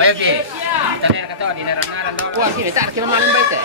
Oh ya Ki, tadi kata di naran-naran dong. Wah sini tak kira malam baik teh.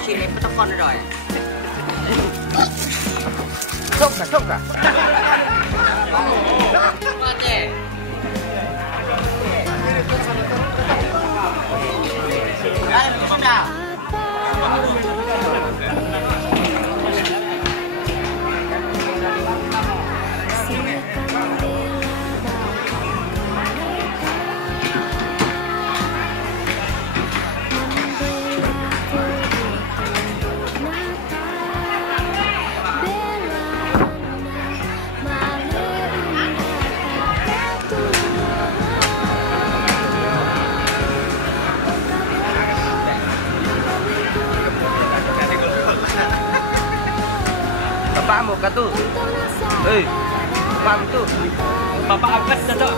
Sini petekon rồi. Sok dah. Oke. Ayo sudah. Bapak mau katu. Hei, bapak itu. Bapak angkat dah.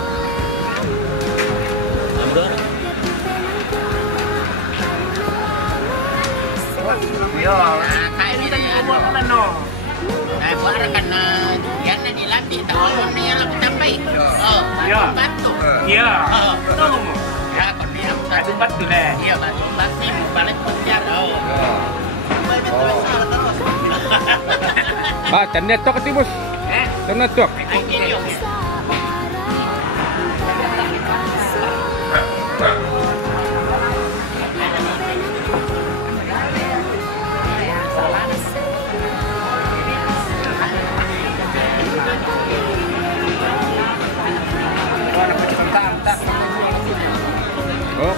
Yo, Kayak ini tadi buat mana no? Nah, buat karena dia dilatih tahun ini yang lebih sampai. Oh, ya. Batu. Ya. Tahu mo? Ya, kalau dia Batu leh. Iya, batu ini balik penjara. Oh. Pak, tanda tok ti bos. Tanda tok. Oh.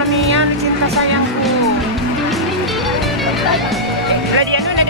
Lemian cinta sayangku. Ladian tuh.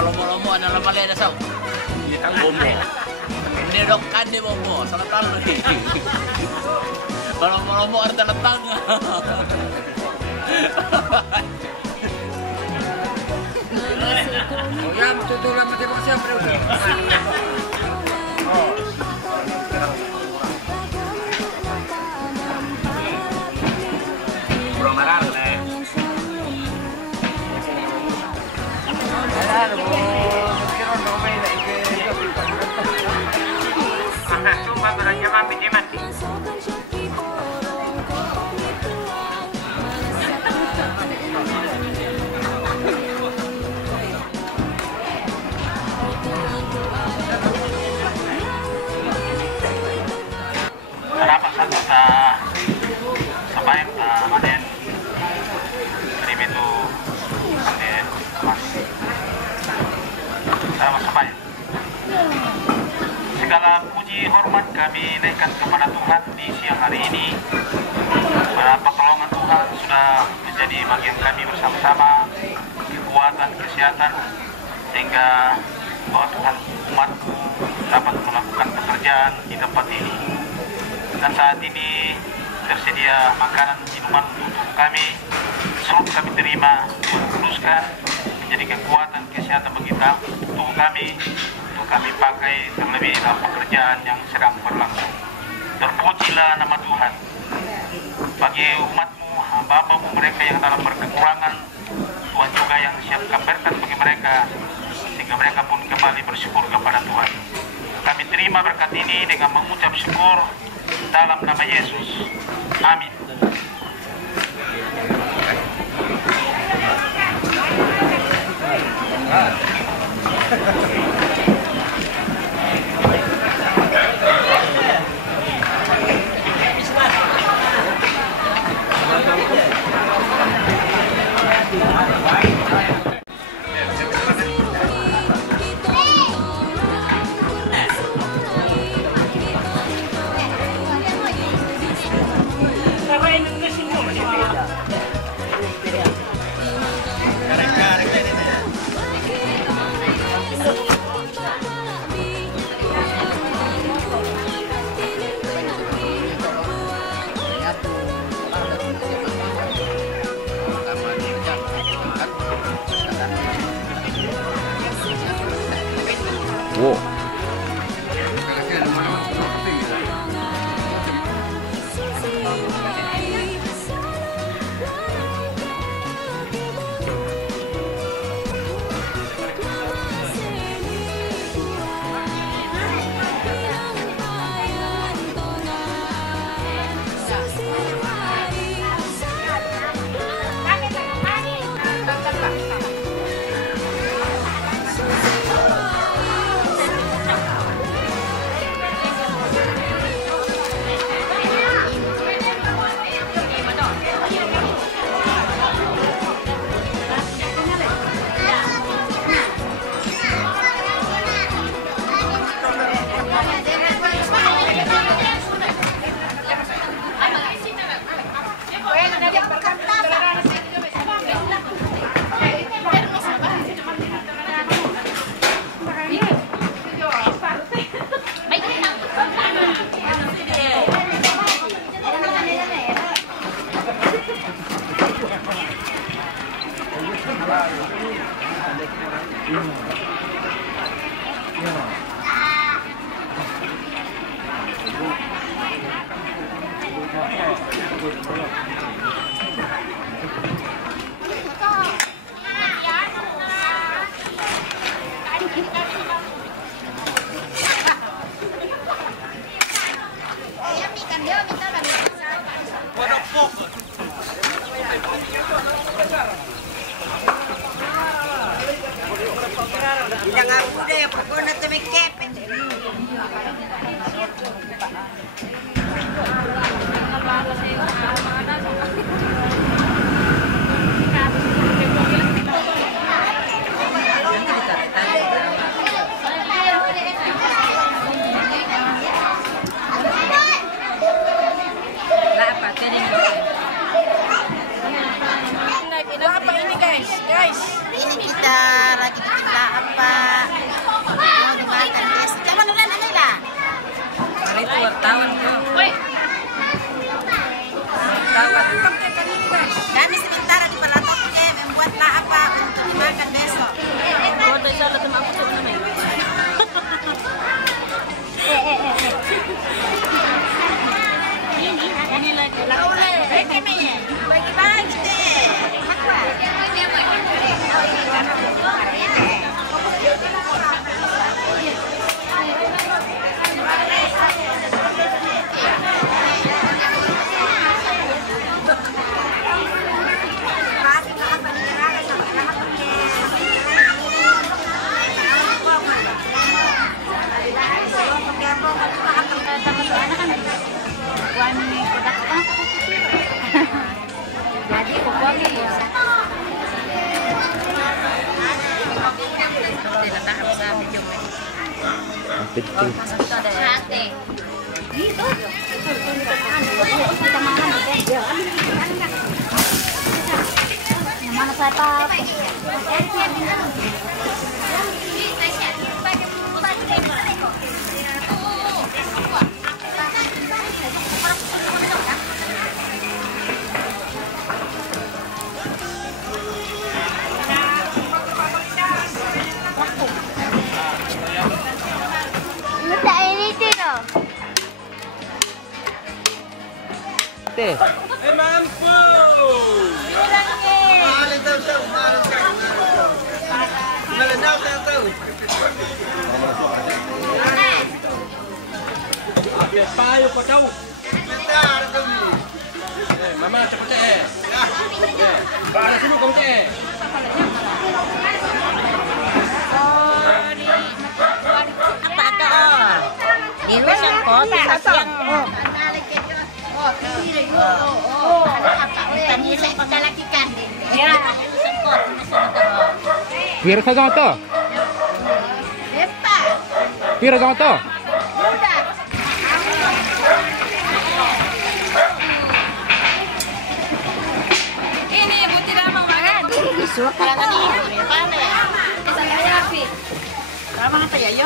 Lomo-lomo adalah malay na saw. Ang bomo. Nirokan ni bomo. Salah talo ni. Lomo-lomo ada letang. Ya, tutulan mati mo siyempre. Bro marang na. Cuma beranya mati mati. Harapan sa sabay manen itu manen mas sama sabay. Segala puji hormat kami naikkan kepada Tuhan di siang hari ini. Pertolongan Tuhan sudah menjadi bagian kami bersama-sama, kekuatan, kesehatan, sehingga bahwa Tuhan umatku dapat melakukan pekerjaan di tempat ini. Dan saat ini tersedia makanan minuman untuk kami. Suruh kami terima, kuduskan menjadi kekuatan kesehatan bagi tubuh kami untuk kami pakai terlebih dalam pekerjaan yang sedang berlangsung. Terpujilah nama Tuhan. Bagi umatmu, hamba-hambamu mereka yang dalam berkekurangan, Tuhan juga yang siapkan berkat bagi mereka, sehingga mereka pun kembali bersyukur kepada Tuhan. Kami terima berkat ini dengan mengucap syukur dalam nama Yesus. Amin. Wow. Jangan udah ya pokoknya temi kepet. Apa ini guys? Ini kita lagi bikin apa? Mau dimakan guys. Coba nonton aja lah. Hari itu wartawan tuh. Wartawan. Kami sementara di Palatoke membuat apa untuk dimakan besok. Kau tak salah sama aku tuh namanya. Ini lagi. Bagi-bagi deh. Jadi kukuami ya. Mana saya pak? Teh. Payo pa kau. Mama cepat teh. Para sini kau teh. Apa tuh? Di luar kota siang. Tadi saya pakai lagi kan. Ya. Pira sa to? Epa. Pira sa to? Udah. Ini butir abang makan. Suka tadi. Pane. Saya api. Kamu apa ya? Yo.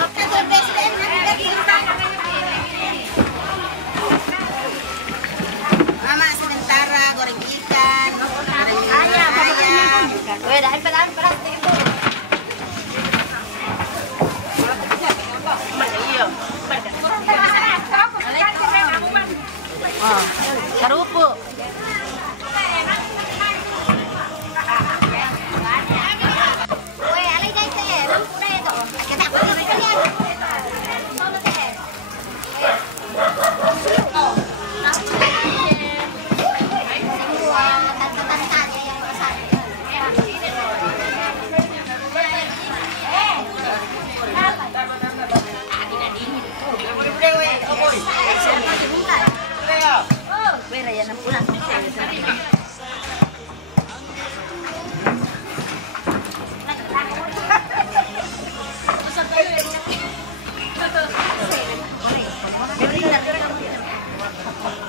Mama sementara goreng ikan, ayam. Weh, dah pedas itu. Oh, kerupuk. Weh, alai dai teh, lampu dai tu. Kita pakai kalian. Sama teh. Oh, lampu dai. Tante-tante yang besar.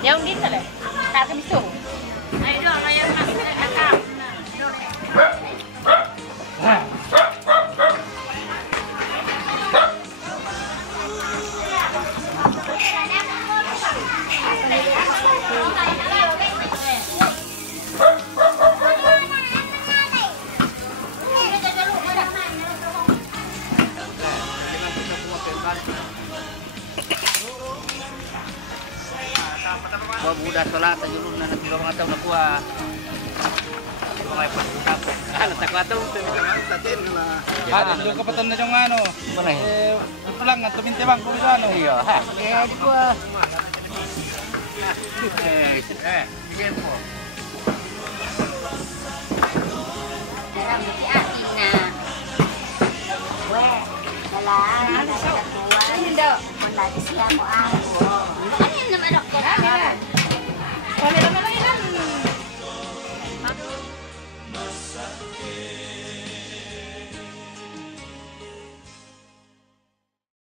Yang di sana, tak kami suruh. Ayo dong, ayam masuk ke akam. Budak sholat aja dulu nanti belum ngatau nak kuah. Mga ipag-usap. Natakwato. Ada juga kebetulan na yung ano. Mana Ito lang, tuminti bang kung ito ano. Iya. Di kuah. Bigyan po. Dalam hati na. Weh, dalam. Hindi. Kung lagi siya mo ako. Ano yun naman ako?